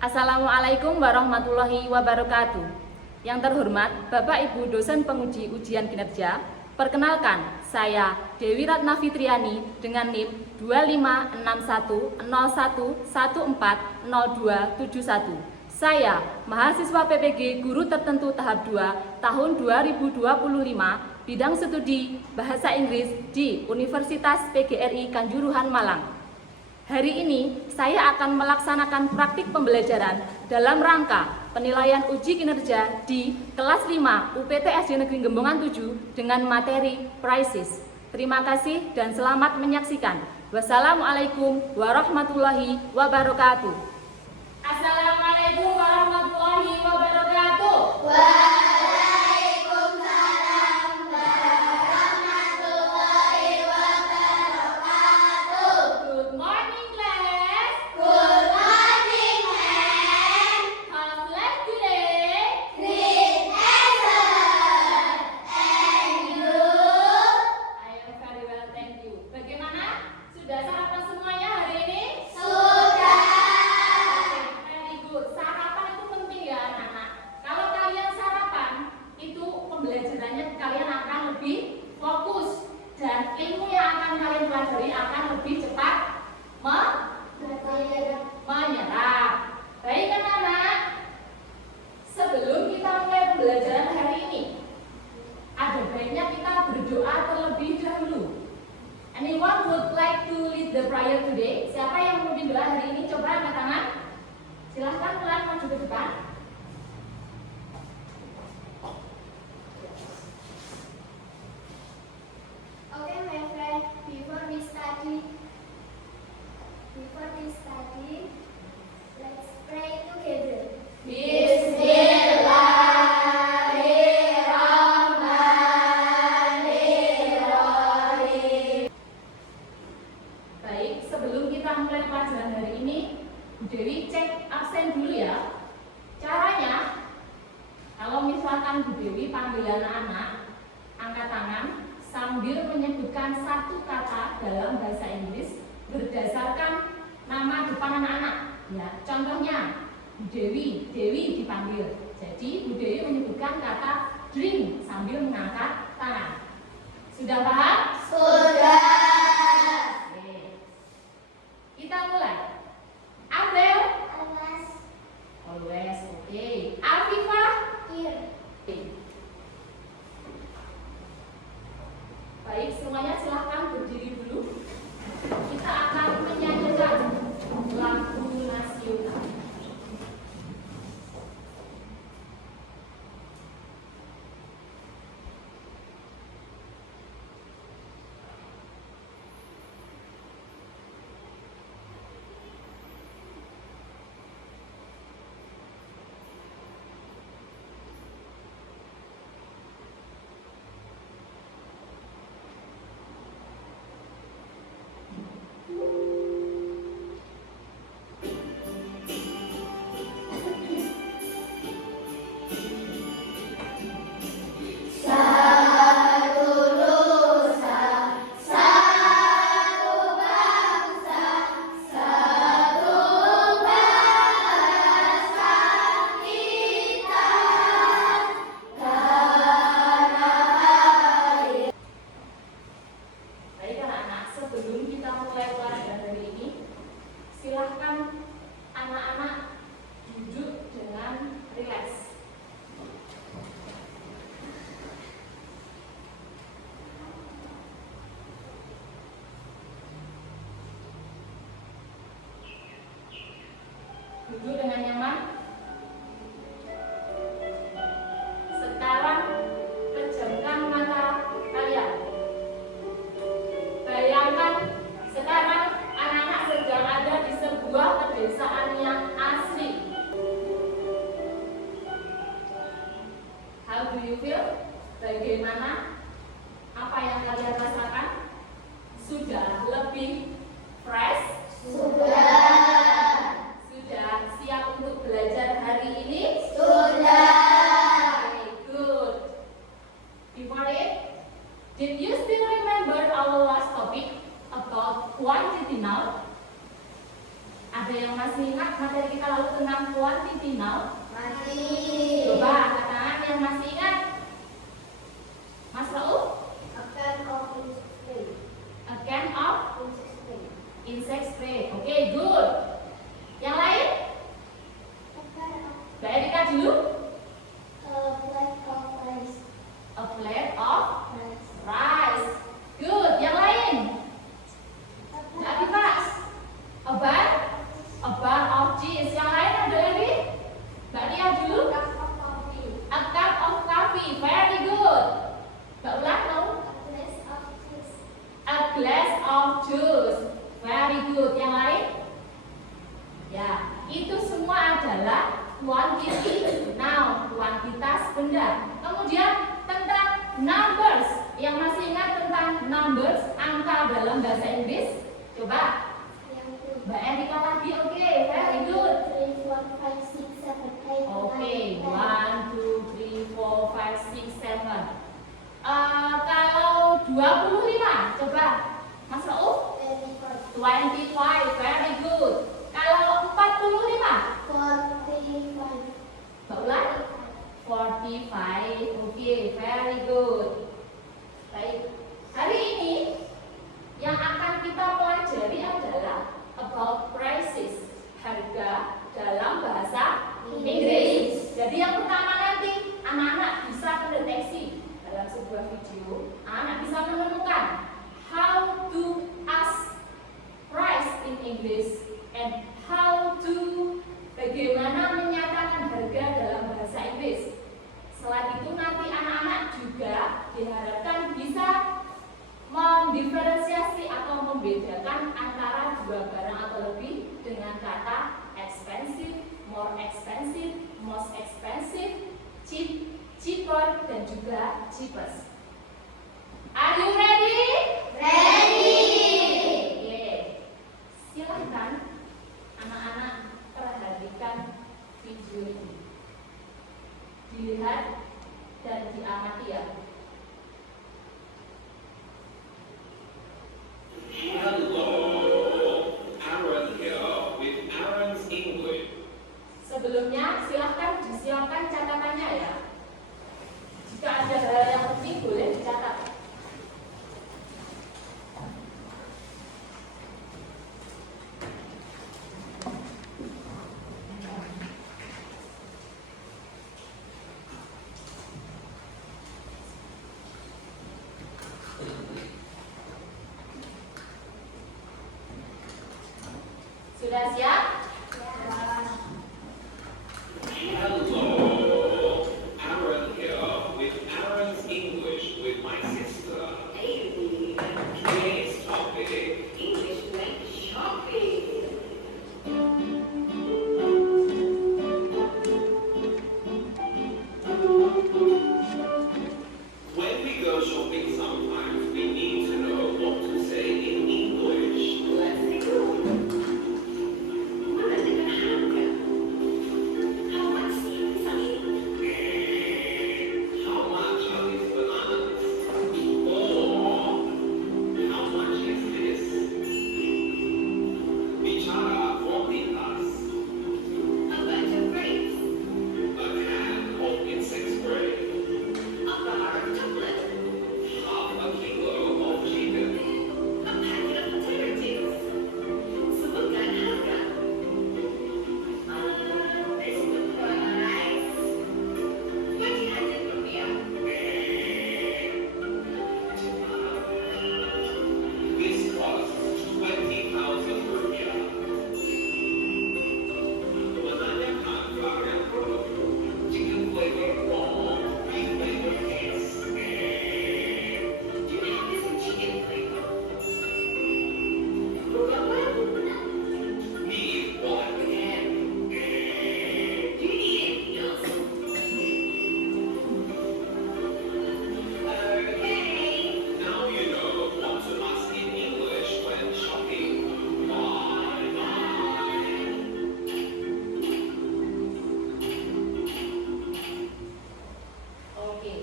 Assalamualaikum warahmatullahi wabarakatuh. Yang terhormat Bapak Ibu dosen penguji ujian kinerja, perkenalkan saya Dewi Ratna Fitriani dengan NIM 256101140271. Saya mahasiswa PPG Guru Tertentu Tahap 2 tahun 2025 bidang studi Bahasa Inggris di Universitas PGRI Kanjuruhan Malang. Hari ini saya akan melaksanakan praktik pembelajaran dalam rangka penilaian uji kinerja di kelas 5 UPT SD Negeri Gembongan 7 dengan materi Prices. Terima kasih dan selamat menyaksikan. Wassalamualaikum warahmatullahi wabarakatuh. Assalamualaikum warahmatullahi wabarakatuh. Anyone would like to lead the prayer today? Siapa yang memimpin doa hari ini? Coba angkat tangan. Silahkan pelan maju ke depan. Okay, my friend. Before we study, let's pray together. Dewi cek absen dulu ya. Caranya, kalau misalkan Bu Dewi panggil anak-anak, angkat tangan sambil menyebutkan satu kata dalam bahasa Inggris berdasarkan nama depan anak-anak. Ya, contohnya Bu Dewi dipanggil. Jadi Bu Dewi menyebutkan kata drink sambil mengangkat tangan. Sudah paham? Sudah. Oke. Kita mulai. Abel, always, okay. Afifah, Here. okay. Baik, semuanya silahkan berdiri dulu. Kita akan menyanyikan lagu nasional. Silahkan anak-anak duduk dengan rileks. Duduk dengan nyaman. Sekarang pejamkan mata kalian. Bayangkan sekarang anak-anak sedang ada di sebuah pedesaan yang asri. How do you feel? Bagaimana? Apa yang kalian rasakan? Sudah lebih fresh? Sudah. Sudah siap untuk belajar hari ini? Sudah. Okay, good. Before it, did you still remember our last topic about quantity now? Ada Ada yang masih ingat materi kita lalu tentang quantity now? Masih. Coba angkat tangan yang masih ingat. Mas Rauf? A can of insect spray. A can of Insect spray. insect spray. Oke, good. Yang lain? A can of Mbak Erika dulu. plate of rice. A plate of Rice. rice. Good. Yang lain? Mbak Afifa? A bar of cheese. Yang lain ada lagi? Mbak Lia dulu. Cup of coffee. A cup of coffee. Very good. Mbak Ulan mau? A glass of juice. A glass of juice. Very good. Yang lain? Ya, itu semua adalah quantity noun, kuantitas benda. Kemudian tentang numbers. Yang masih ingat tentang numbers, angka dalam bahasa Inggris? Coba Mbak Erika lagi. Oke, very good. 3, 4, 5, 6, 7, 8, Oke, 9, 10. 1, 2, 3, 4, 5, 6, 7. Kalau 25, coba Mas Rauf. 25, very good. Kalau 45, 45. Mbak Ulan? 45, oke, very good. Baik, hari ini yang akan kita pelajari adalah about prices, harga dalam bahasa Inggris. Jadi yang pertama nanti anak-anak bisa mendeteksi dalam sebuah video, anak bisa menemukan how to ask price in English and how to bagaimana menyatakan harga dalam bahasa Inggris. Selain itu nanti anak-anak juga diharapkan bisa mendiferensiasi atau membedakan antara dua barang atau lebih dengan kata expensive, more expensive, most expensive, cheap, cheaper, dan juga cheapest. Are you ready? Ready. Oke. Silahkan anak-anak perhatikan video ini. Dilihat dan diamati ya. Hello, Aaron here with Aaron's English. Sebelumnya silahkan disiapkan catatannya ya. Jika ada hal yang penting boleh dicatat. Sudah siap? Hello, Aaron here with Aaron's English with my sister. Today's topic, English when shopping. When we go shopping sometimes we need to know what to say in English. Let's go. How much are these bananas? Or how much is this? Bichara, what in us? A bunch of grapes. A can of insect spray. A bar of chocolate. Half a kilo of chicken. A packet of potato chips. Semoga harga. This would be nice. This costs 20,000 rupiah. Banana can varian produk, chicken flavor or beef flavor cakes. Do you have this in chicken flavor? Need one can. Do you need anything else? Okay. Now you know what to ask in English when shopping. Bye bye. Oke.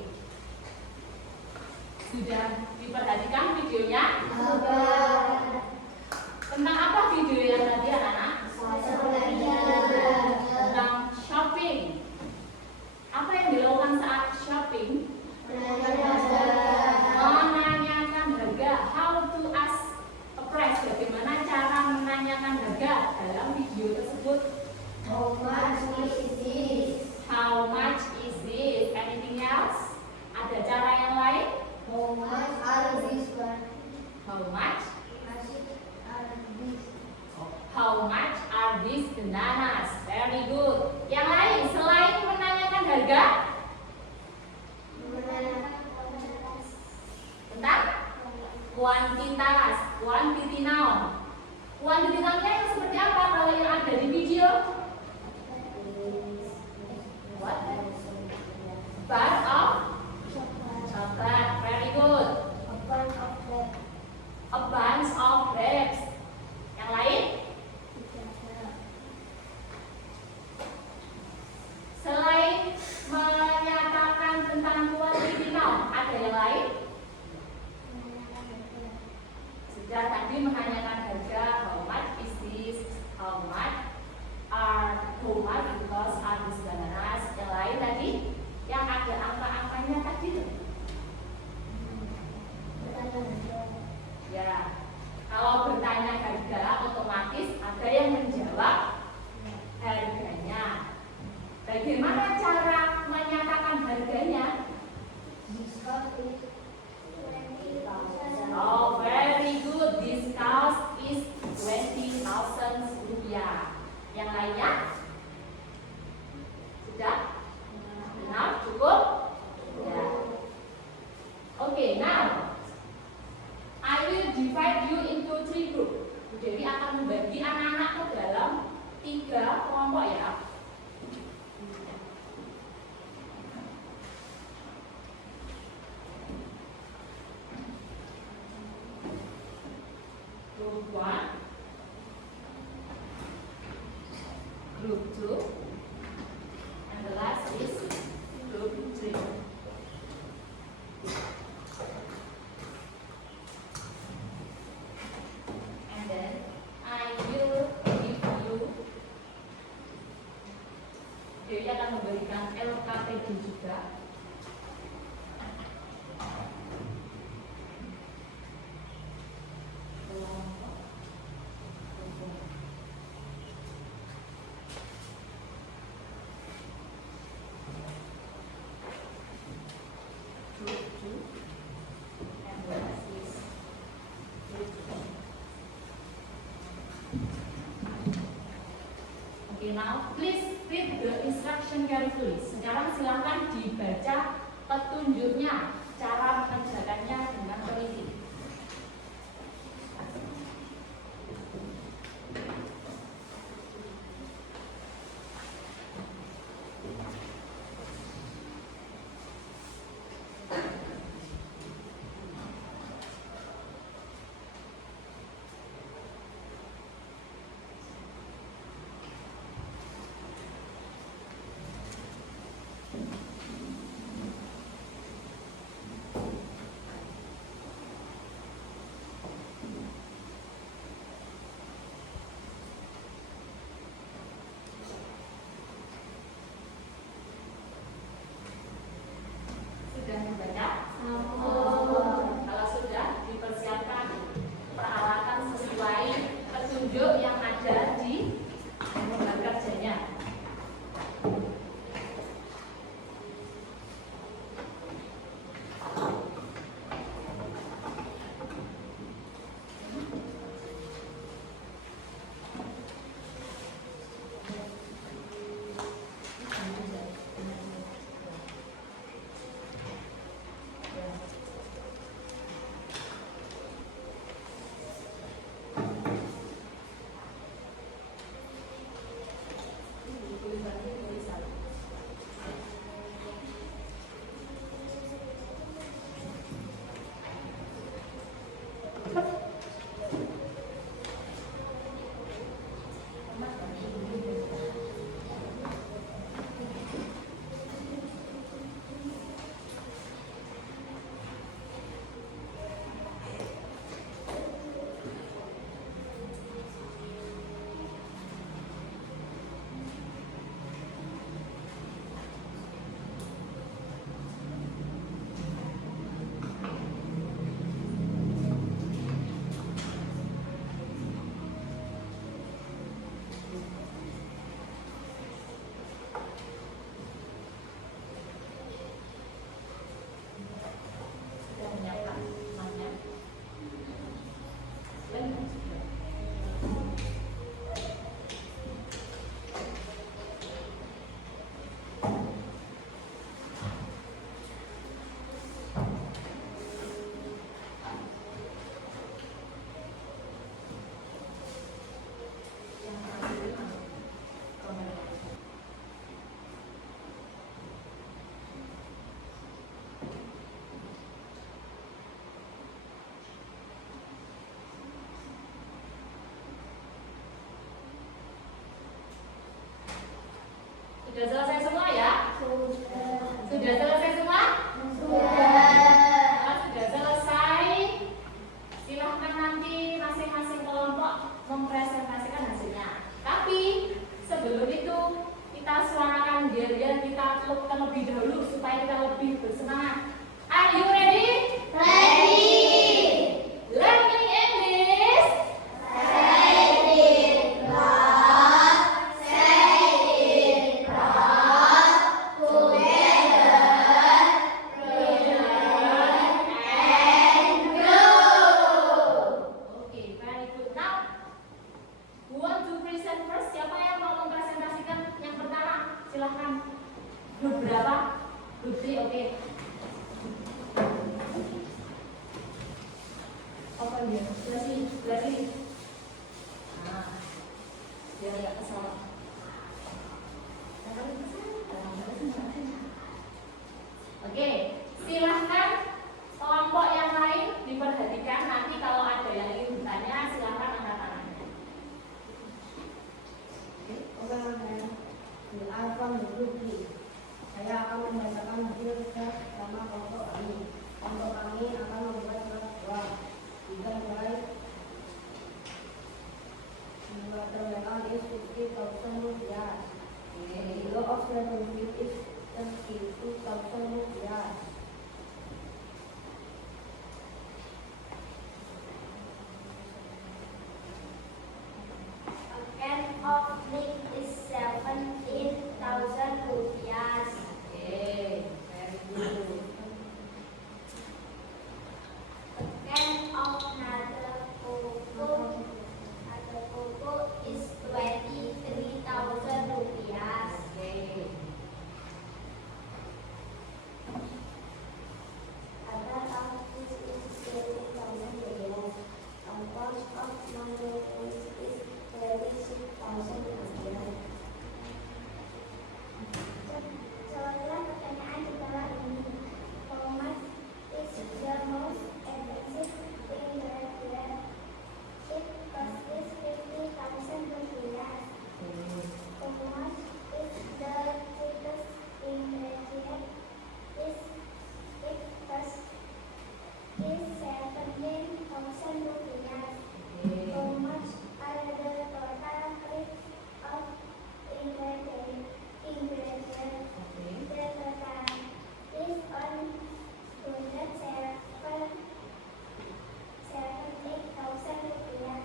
Sudah diperhatikan videonya? Tentang apa video yang tadi anak-anak? harga dalam video tersebut? How much is this? How much is this? Anything else? Ada cara yang lain? How much are this one? How much? Are this? How much are these bananas? Very good. Yang lain selain menanyakan harga, tentang kuantitas, quantity noun. Quantity noun-nya yang seperti apa kalau yang ada di video? What? Bar of chocolate. Very good. A bunch of grapes. Yang lain? Selain menyatakan tentang quantity noun, ada yang lain? Sudah tadi menanyakan harga, how much is this, how much because are these bananas. Yang lain tadi, yang ada angka-angkanya tadi tuh. Ya, kalau bertanya harga, otomatis ada yang menjawab harganya. Bagaimana cara menyatakan harganya? Oh, very good. This cost is 20.000 rupiah. Yang lainnya? Sudah? Enough? Cukup? Ya. Okay, now I will divide you into 3 group. Bu Dewi akan membagi anak-anak ke dalam 3 kelompok ya. Group 1, Group 2, and the last is Group 3. And then I will give you, Dewi akan memberikan LKPD juga. Okay, now please read the instruction carefully. Sekarang silakan dibaca petunjuknya, cara mengerjakannya dengan teliti. Sudah selesai semua ya? Sudah selesai semua? Kalau sudah selesai, silahkan nanti masing-masing kelompok mempresentasikan hasilnya. Tapi sebelum itu kita suarakan biar kita lakukan lebih dahulu supaya kita lebih bersemangat. Are you ready? Learning English. Okay, very good. Now, who want to present first? Siapa yang mau mempresentasikan yang pertama? Silahkan. Grup berapa? Grup 3, oke. Apa dia? Sebelah sini. Nah, biar nggak kesal. Oke, silahkan kelompok yang lain diperhatikan. Nanti kalau ada yang ingin bertanya, silahkan angkat tangannya. Saya akan membacakan hasil tes sama kelompok kami. Kelompok kami akan membuat surat dua. Jika nilai terminal is 50,000 rupiah. Kilo of revenue is 32,000 rupiah. A can of milk is 17,000 rupiah. Oke, very good. A can of nada cocoa is 23,000 rupiah. Oke. Other of this is 7,000 rupiah. A bunch of mango is 26,000 rupiah. Jawablah pertanyaan di bawah ini. How much is the most expensive ingredient? It costs 50,000 rupiah. How much is the cheapest ingredient? It costs 17,000 rupiah. How much are the total price of ingredient? The total is on 278,000 rupiah.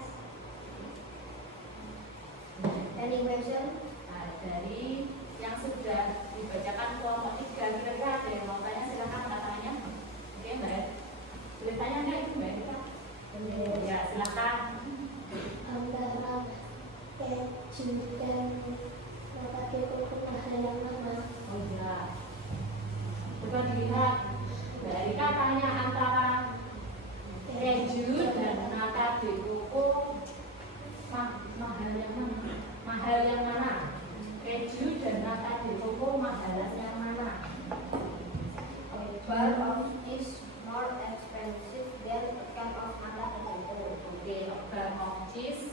Any question? Nah, dari yang sudah dibacakan kelompok 3, kira-kira ada yang mau tanya, silahkan angkat tangannya. Oke, Mbak. Boleh tanya nggak itu, Mbak? Ya, silahkan. Antara keju dan nata coco mahal yang mana? Oh iya. Coba dilihat. Mbak Erika tanya antara keju dan nata de coco mahal yang mana? Mahal yang mana? Keju dan nata de coco mahal yang mana? A bar of is more expensive than a can of nata coco. Oke, a bar of cheese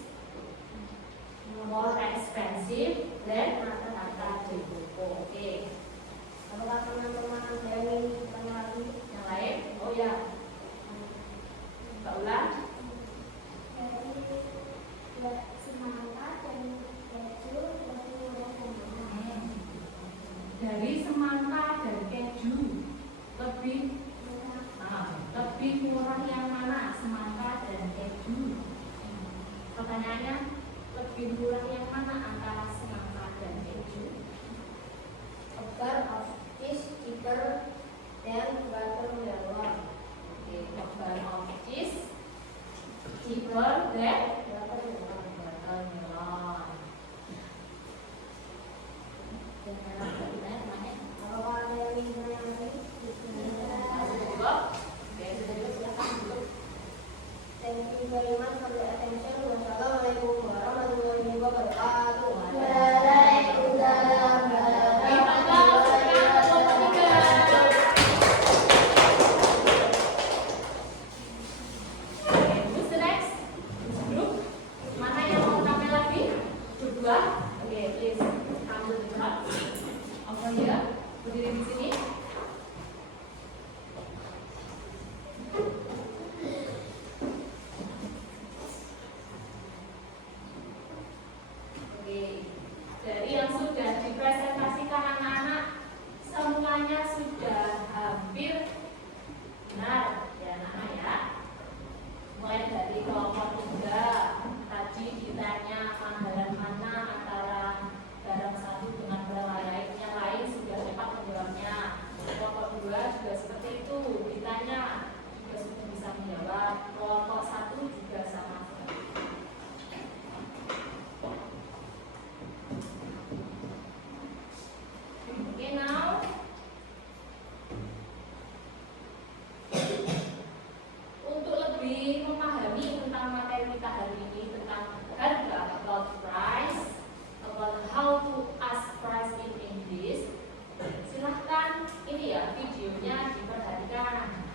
more expensive than nata de coco. Oke, Apakah teman-teman ada yang ingin bertanya lagi? yang lain? Oh ya, Mbak Ulan. Dari semangka dan keju lebih murah yang mana? Dari semangka dan keju lebih lebih murah yang mana? Semangka dan keju. Pertanyaannya, lebih murah yang mana antara semangka dan keju? A bar of is cheaper than watermelon. Oke, a bar of cheese cheaper than Watermelon. watermelon. Jangan tanya. Apakah ada yang ingin bertanya lagi? Cukup? Oke, sudah cukup, silakan dulu. Thank you very much for your attention. Wassalamualaikum warahmatullahi wabarakatuh. Waalaikumsalam. Who's the next? Group? Mana yang mau tampil lagi? Grup 2? Oke, please. Come to the front. Oh iya, berdiri di sini. Oke, dari yang sudah dipresentasikan anak-anak, semuanya sudah hampir benar ya anak-anak ya. Mulai dari kelompok 3 tadi ditanya panggalan mana antara barang satu dengan barang lain, yang lain sudah dapat menjawabnya. Kelompok 2 juga seperti itu, ditanya juga sudah bisa menjawab. Kelompok 1 juga sama. Okay, now untuk lebih memahami tentang materi kita hari ini tentang harga, about price, about how to ask price in English, silahkan ini ya videonya diperhatikan.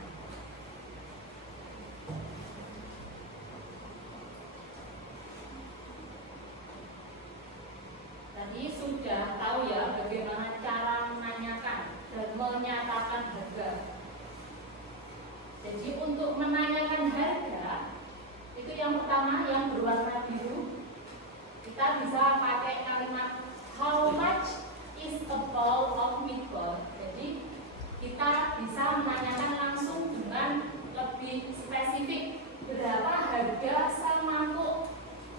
Tadi sudah tahu ya bagaimana cara menanyakan dan menyatakan harga. Jadi untuk menanyakan harga itu yang pertama yang berwarna biru, kita bisa pakai kalimat how much is a bowl of meatball. Jadi kita bisa menanyakan langsung dengan lebih spesifik, berapa harga semangkuk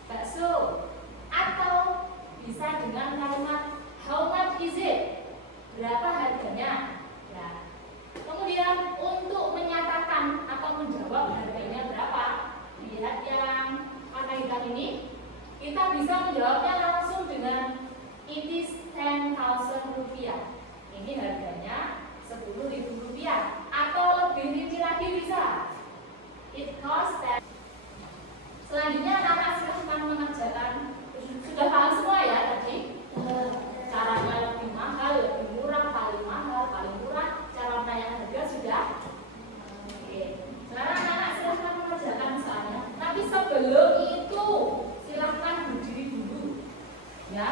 bakso, atau bisa dengan kalimat how much is it, berapa harganya ya. Kemudian untuk menyatakan atau menjawab harganya berapa, lihat yang warna hitam ini, kita bisa menjawabnya langsung dengan it is 10.000 rupiah. Ini harganya 10.000 rupiah, atau lebih rinci lagi bisa it costs 10. Selanjutnya anak-anak silahkan mengerjakan. Sudah paham semua ya tadi? Caranya lebih mahal, lebih murah, paling mahal, paling murah, cara menanyakan harga sudah? Oke. Sekarang anak-anak silahkan mengerjakan soalnya. Tapi sebelum itu silahkan berdiri dulu. Ya,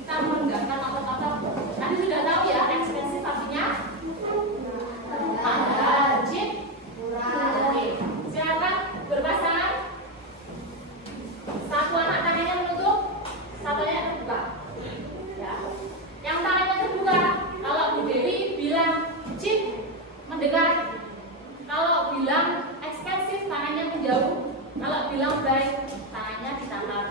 kita menegakkan otot-otot. Tadi sudah tahu ya ekspresi artinya? Mahal, cheap, murah. Oke. Silakan berpasangan. Satu anak tangannya menutup, satunya terbuka. Ya. Yang tangannya terbuka, kalau Bu Dewi bilang cheap, mendekat. Kalau bilang expensive, tangannya menjauh. Kalau bilang baik, tangannya ditangkap.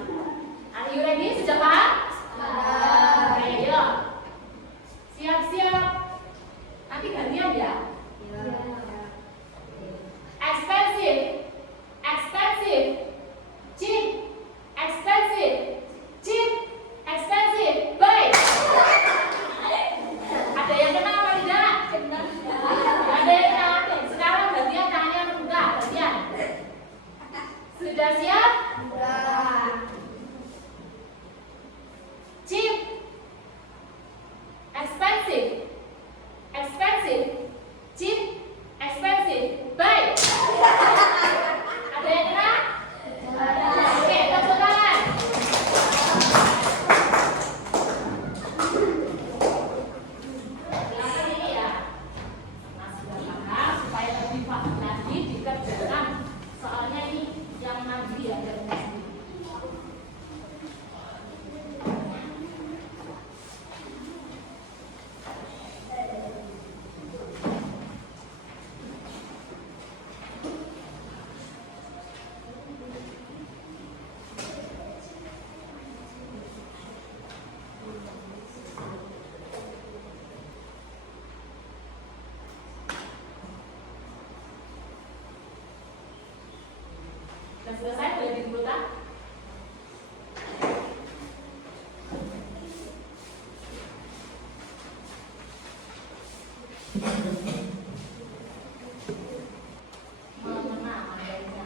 Are you ready? Sudah paham? Oke, yuk. Siap-siap. Nanti gantian ya. Expensive, expensive, cheap, expensive, cheap, expensive, baik. Ada yang kenal apa tidak? Ada yang kenal. Sekarang gantian tangannya terbuka, gantian. Sudah siap? Cheap, expensive, expensive, cheap, expensive, baik. Ada yang kenal? Oke, tepuk tangan. Silakan ini ya. Nah, sudah paham, supaya lebih paham lagi dikerjakan. Soalnya ini yang nanti ya dari sini. Sudah selesai, boleh dikumpulkan? Mana materinya?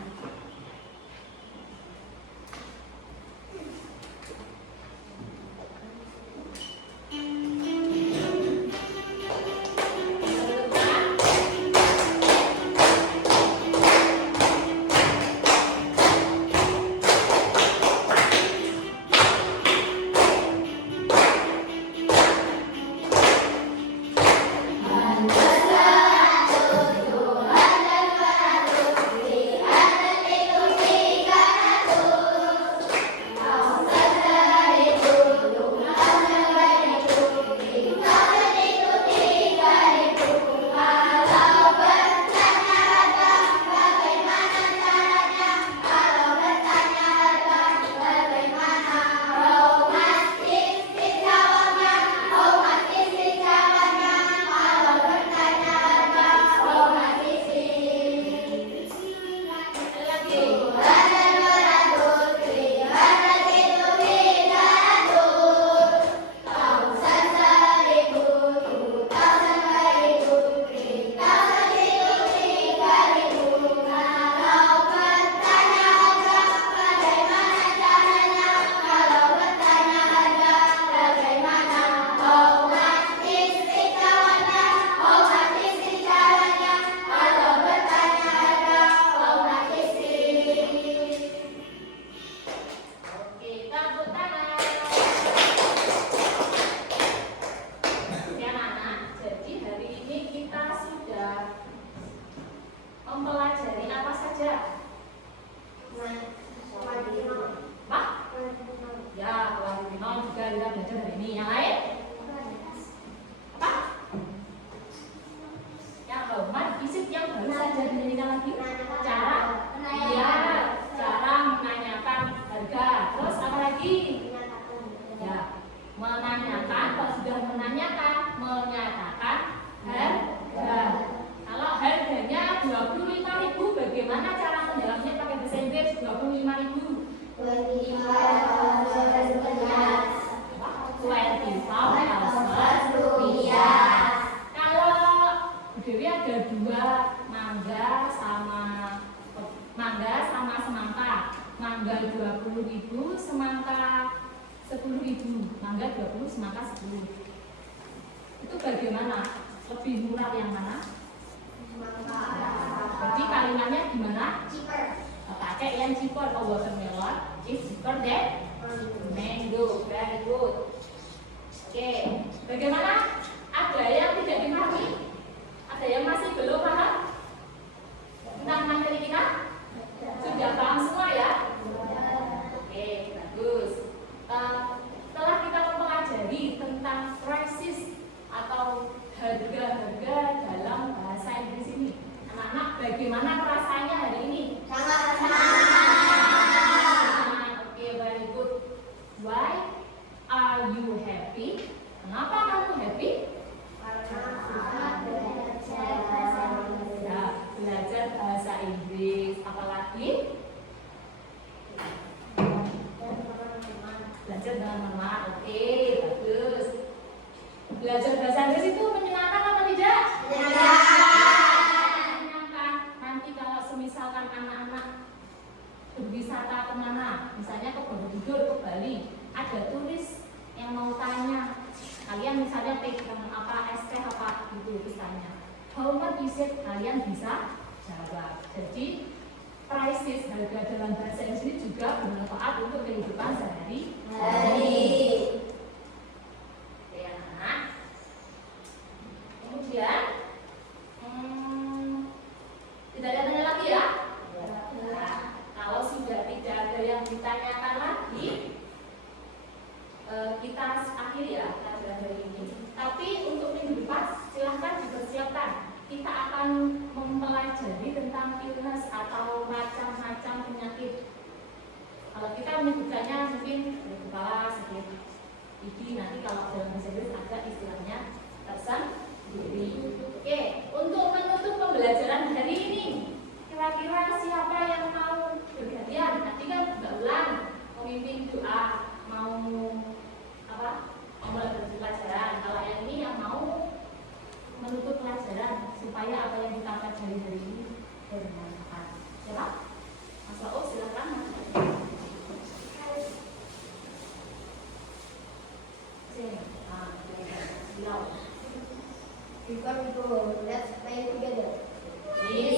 menanyakan, kalau sudah menanyakan, menyatakan harga. Kalau harganya 25.000, bagaimana cara menjawabnya pakai bahasa Inggris 25.000? 25,000 rupiah. Kalau Bu Dewi ada 2 mangga sama semangka. Mangga 20.000, semangka 10.000. Mangga 20, semangka 10. Itu bagaimana? Lebih murah yang mana? Jadi kalimatnya gimana? Pakai yang cheaper. Oh, watermelon is cheaper than mango. Very good. Oke, bagaimana? Ada yang tidak dipahami? Ada yang masih belum paham tentang materi kita? Sudah paham semua ya? Oke, bagus. Setelah kita mempelajari tentang prices atau harga-harga dalam bahasa Inggris ini, anak-anak bagaimana perasaannya hari ini? Sangat senang. Oke, very good. Why are you happy? Kenapa kamu happy? Ya, belajar bahasa Inggris. Apalagi? Belajar dengan teman. Oke, bagus. Belajar bahasa Inggris itu menyenangkan apa tidak? Menyenangkan. Nanti kalau semisalkan anak-anak berwisata kemana, misalnya ke Borobudur, ke Bali, ada turis yang mau tanya, kalian misalnya pegang apa, es teh apa gitu, terus tanya, how much is it? Kalian bisa jawab. Jadi prices, harga dalam bahasa Inggris ini juga bermanfaat untuk kehidupan sehari-hari. Oke, anak. Kemudian tidak ada tanya lagi ya? Nah, kalau sudah tidak ada yang ditanyakan lagi, kita akhiri ya pelajaran hari ini. Tapi untuk minggu depan silahkan dipersiapkan. Kita akan mempelajari tentang illness atau macam-macam penyakit. Kalau kita menyebutkannya mungkin sakit kepala, sakit gigi. Nanti kalau dalam bahasa Inggris ada istilahnya tersendiri. Oke, untuk menutup pembelajaran hari ini, kira-kira siapa yang mau bergantian? Nanti kan Mbak Ulan memimpin doa, mau apa? Mau mulai pelajaran. Kalau yang ini yang mau menutup pelajaran supaya apa yang kita pelajari hari ini bermanfaat. Siapa? Mas Rauf, silakan. Before we go, let's play together. Yes.